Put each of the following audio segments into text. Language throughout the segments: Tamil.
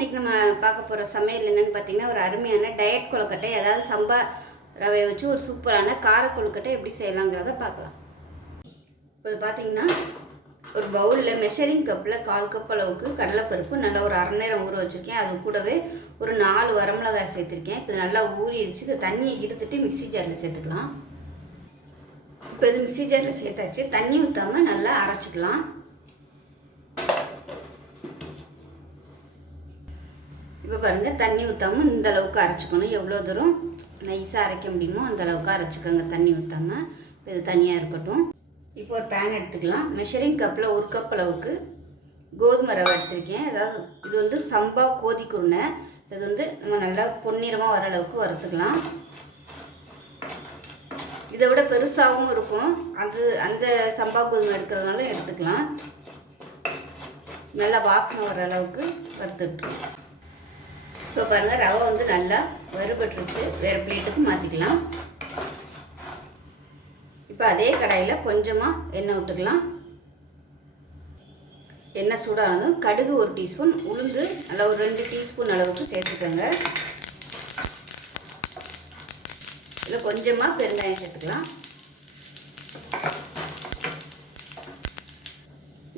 இன்றைக்கி நம்ம பார்க்க போகிற சமையல் என்னென்னு பார்த்தீங்கன்னா, ஒரு அருமையான டயட் கொழுக்கட்டை, அதாவது சம்பா ரவையை வச்சு ஒரு சூப்பரான கார கொழுக்கட்டை எப்படி செய்யலாங்கிறத பார்க்கலாம். இப்போ பார்த்தீங்கன்னா, ஒரு பவுலில் மெஷரிங் கப்பில் 1/4 கப் அளவுக்கு கடலைப்பருப்பு நல்லா ஒரு அரை நேரம் ஊற வச்சுருக்கேன். அது கூடவே ஒரு 4 வரமிளகாய் சேர்த்துருக்கேன். இப்போ இது நல்லா ஊறிடுச்சு. இந்த தண்ணியை எடுத்துகிட்டு மிக்ஸி ஜாரில் சேர்த்துக்கலாம். இப்போ இது மிக்ஸி ஜாரில் சேர்த்தாச்சு. தண்ணி ஊற்றாமல் நல்லா அரைச்சிக்கலாம். இப்போ பாருங்கள், தண்ணி ஊற்றாமல் இந்த அளவுக்கு அரைச்சிக்கணும். எவ்வளோ தூரம் நைஸாக அரைக்க முடியுமோ அந்த அளவுக்கு அரைச்சிக்கோங்க, தண்ணி ஊற்றாமல். இப்போ இது தனியாக இருக்கட்டும். இப்போ ஒரு பேன் எடுத்துக்கலாம். மெஷரிங் கப்பில் 1 கப் அளவுக்கு கோதுமை ரவை எடுத்துருக்கேன். அதாவது இது வந்து சம்பா கோதிக்குருணை. இது வந்து நம்ம நல்லா பொன்னிறமாக வர அளவுக்கு வறுத்துக்கலாம். இதை விட பெருசாகவும் இருக்கும். அந்த சம்பா கோதுமை எடுக்கிறதுனால எடுத்துக்கலாம். நல்லா வாசனை வர அளவுக்கு வறுத்துட்டு, இப்போ பாருங்கள், ரவை வந்து நல்லா வறுபட்டுருச்சு. வேறு பிளேட்டுக்கு மாற்றிக்கலாம். இப்போ அதே கடாயில் கொஞ்சமாக எண்ணெய் விட்டுக்கலாம். எண்ணெய் சூடானதும் கடுகு 1 டீஸ்பூன், உளுந்து நல்லா ஒரு 2 டீஸ்பூன் அளவுக்கு சேர்த்துக்கோங்க. இதில் கொஞ்சமாக பெருங்காயம் சேர்த்துக்கலாம்.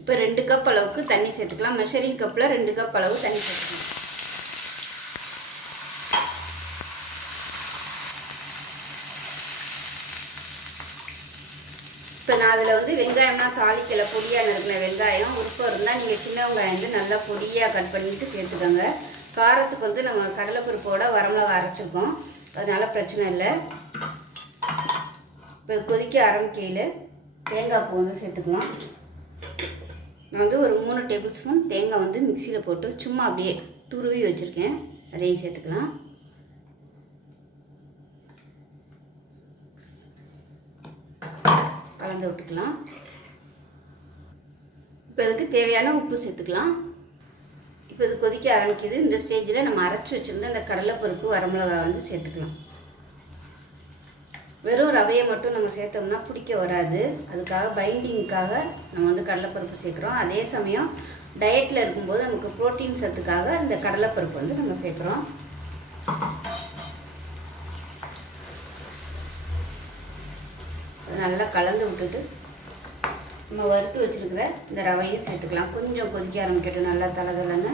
இப்போ 2 கப் அளவுக்கு தண்ணி சேர்த்துக்கலாம். மெஷரிங் கப்பில் 2 கப் அளவு தண்ணி சேர்த்துக்கலாம். இப்போ நான் அதில் வந்து வெங்காயம்னா தாளிக்கலை, பொடியாக நறுக்கின வெங்காயம். விருப்பம் இருந்தால் நீங்கள் சின்ன வெங்காயம் வந்து நல்லா பொடியாக கட் பண்ணிவிட்டு சேர்த்துக்கோங்க. காரத்துக்கு வந்து நம்ம கடலைப்பருப்போட வரமிளகா அரைச்சிருக்கோம், அதனால் பிரச்சனை இல்லை. இப்போ கொதிக்க ஆரம்பிக்கையில் தேங்காய் பூ வந்து சேர்த்துக்கலாம். நான் வந்து ஒரு 3 டேபிள் ஸ்பூன் தேங்காய் வந்து மிக்சியில் போட்டு சும்மா அப்படியே துருவி வச்சுருக்கேன், அதையும் சேர்த்துக்கலாம். கலந்து விட்டுக்கலாம். இப்போ இதுக்கு தேவையான உப்பு சேர்த்துக்கலாம். இப்போ இது கொதிக்க ஆரம்பிக்குது. இந்த ஸ்டேஜில் நம்ம அரைச்சி வச்சுருந்த இந்த கடலைப்பருப்பு வரமிளகாய் வந்து சேர்த்துக்கலாம். வெறும் ரவையை மட்டும் நம்ம சேர்த்தோம்னா பிடிக்க வராது. அதுக்காக பைண்டிங்க்காக நம்ம வந்து கடலைப்பருப்பு சேர்க்குறோம். அதே சமயம் டயட்டில் இருக்கும்போது நமக்கு ப்ரோட்டீன் சத்துக்காக இந்த கடலைப்பருப்பு வந்து நம்ம சேர்க்குறோம். நல்லா கலந்து விட்டுட்டு நம்ம வறுத்து வச்சுருக்கிற இந்த ரவையும் சேர்த்துக்கலாம். கொஞ்சம் கொதிக்க ஆரம்பிக்கட்டும், நல்லா தலதலன்னு.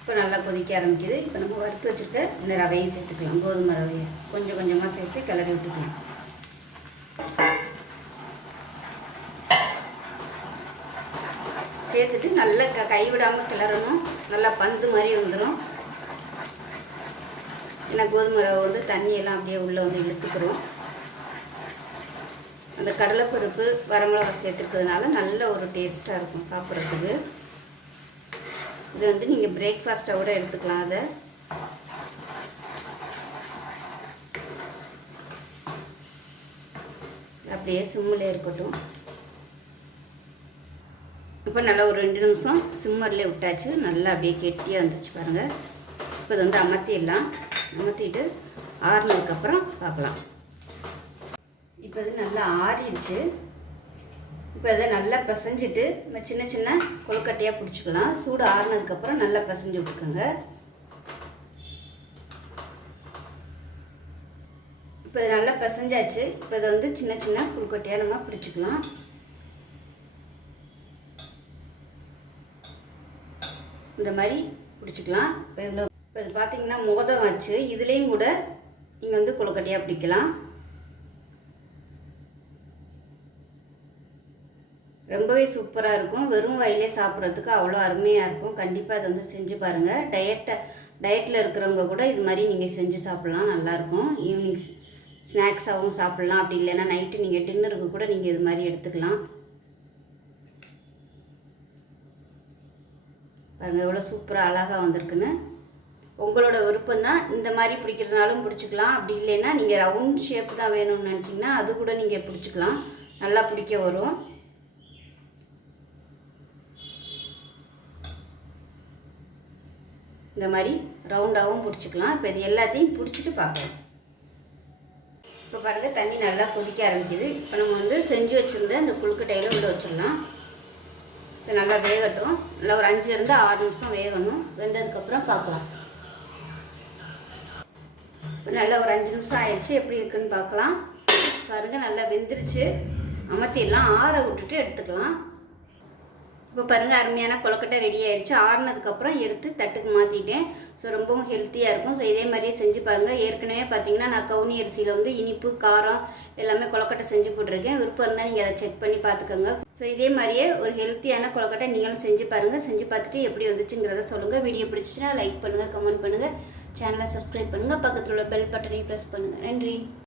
இப்போ நல்லா கொதிக்க ஆரம்பிக்குது. இப்போ நம்ம வறுத்து வச்சுட்டு இந்த ரவையும் சேர்த்துக்கலாம். கோதுமை ரவையை கொஞ்சம் கொஞ்சமாக சேர்த்து கிளறி விட்டுக்கலாம். சேர்த்துட்டு நல்லா கைவிடாமல் கிளறணும். நல்லா பந்து மாதிரி வந்துடும். ஏன்னா கோதுமை ரவை வந்து தண்ணியெல்லாம் அப்படியே உள்ளே வந்து இழுத்துக்கிறோம். அந்த கடலைப்பருப்பு வரமிளகாய் சேர்த்துருக்கிறதுனால நல்ல ஒரு டேஸ்ட்டாக இருக்கும் சாப்பிட்றதுக்கு. இது வந்து நீங்கள் பிரேக்ஃபாஸ்ட்டை கூட எடுத்துக்கலாம். அதை அப்படியே சிம்மில் இருக்கட்டும். இப்போ நல்லா ஒரு 2 நிமிஷம் சிம்மர்லேயே விட்டாச்சு. நல்லா அப்படியே கெட்டியாக வந்துச்சு பாருங்கள். இப்போ இது வந்து அமர்த்திடலாம். அமர்த்திட்டு ஆறுனதுக்கப்புறம் பார்க்கலாம். இப்போ இது நல்லா ஆறிடுச்சு. இப்போ இதை நல்லா பிசைஞ்சிட்டு நம்ம சின்ன சின்ன கொழுக்கட்டையாக பிடிச்சிக்கலாம். சூடு ஆறுனதுக்கப்புறம் நல்லா பிசைஞ்சு விட்டுக்கோங்க. இப்போ இது நல்லா பிசைஞ்சாச்சு. இப்போ இதை வந்து சின்ன சின்ன கொழுக்கட்டையாக நம்ம பிடிச்சிக்கலாம். இந்த மாதிரி பிடிச்சிக்கலாம். இப்போ இதில் இப்போ இது பார்த்திங்கன்னா மோதம் வச்சு இதுலேயும் கூட நீங்கள் வந்து கொழுக்கட்டையாக பிடிக்கலாம். ரொம்பவே சூப்பராக இருக்கும். வெறும் வாயிலே சாப்பிட்றதுக்கு அவ்வளோ அருமையாக இருக்கும். கண்டிப்பாக இதை வந்து செஞ்சு பாருங்கள். டயட்டில் இருக்கிறவங்க கூட இது மாதிரி நீங்கள் செஞ்சு சாப்பிட்லாம், நல்லாயிருக்கும். ஈவினிங் ஸ்நாக்ஸாகவும் சாப்பிட்லாம். அப்படி இல்லைன்னா நைட்டு நீங்கள் டின்னருக்கு கூட நீங்கள் இது மாதிரி எடுத்துக்கலாம். பாருங்கள் எவ்வளோ சூப்பராக அழகாக வந்திருக்குன்னு. உங்களோட விருப்பம் தான். இந்த மாதிரி பிடிக்கிறதுனாலும் பிடிச்சிக்கலாம். அப்படி இல்லைன்னா நீங்கள் ரவுண்ட் ஷேப் தான் வேணும்னு நினச்சிங்கன்னா அது கூட நீங்கள் பிடிச்சிக்கலாம். நல்லா பிடிக்க வரும். இந்த மாதிரி ரவுண்டாகவும் பிடிச்சிக்கலாம். இப்போ இது எல்லாத்தையும் பிடிச்சிட்டு பார்க்கலாம். இப்போ பாருங்கள் தண்ணி நல்லா கொதிக்க ஆரம்பிக்குது. இப்போ நம்ம வந்து செஞ்சு வச்சுருந்த இந்த கொழுக்கட்டையில் உள்ள வச்சிடலாம். இது நல்லா வேகட்டும். நல்லா ஒரு 5லேருந்து 6 நிமிஷம் வேகணும். வெந்ததுக்கப்புறம் பார்க்கலாம். இப்போ நல்லா ஒரு 5 நிமிஷம் ஆயிடுச்சு. எப்படி இருக்குன்னு பார்க்கலாம். பாருங்கள் நல்லா வெந்துருச்சு. அமர்த்திடலாம். ஆற விட்டுட்டு எடுத்துக்கலாம். இப்போ பாருங்கள் அருமையான கொழுக்கட்டை ரெடி ஆயிடுச்சு. ஆறுனதுக்கப்புறம் எடுத்து தட்டுக்கு மாற்றிட்டேன். ஸோ ரொம்பவும் ஹெல்த்தியாக இருக்கும். ஸோ இதே மாதிரியே செஞ்சு பாருங்கள். ஏற்கனவே பார்த்தீங்கன்னா நான் கவுனி அரிசியில் வந்து இனிப்பு காரம் எல்லாமே கொழுக்கட்டை செஞ்சு போட்டிருக்கேன். விருப்பம் இருந்தால் நீங்கள் அதை செக் பண்ணி பார்த்துக்கோங்க. ஸோ இதே மாதிரியே ஒரு ஹெல்த்தியான கொழுக்கட்டை நீங்களும் செஞ்சு பாருங்கள். செஞ்சு பார்த்துட்டு எப்படி வந்துச்சுங்கிறத சொல்லுங்கள். வீடியோ பிடிச்சிச்சுன்னா லைக் பண்ணுங்கள், கமெண்ட் பண்ணுங்கள், சேனலை சப்ஸ்கிரைப் பண்ணுங்கள், பக்கத்தில் உள்ள பெல் பட்டனையும் ப்ரெஸ் பண்ணுங்கள். நன்றி.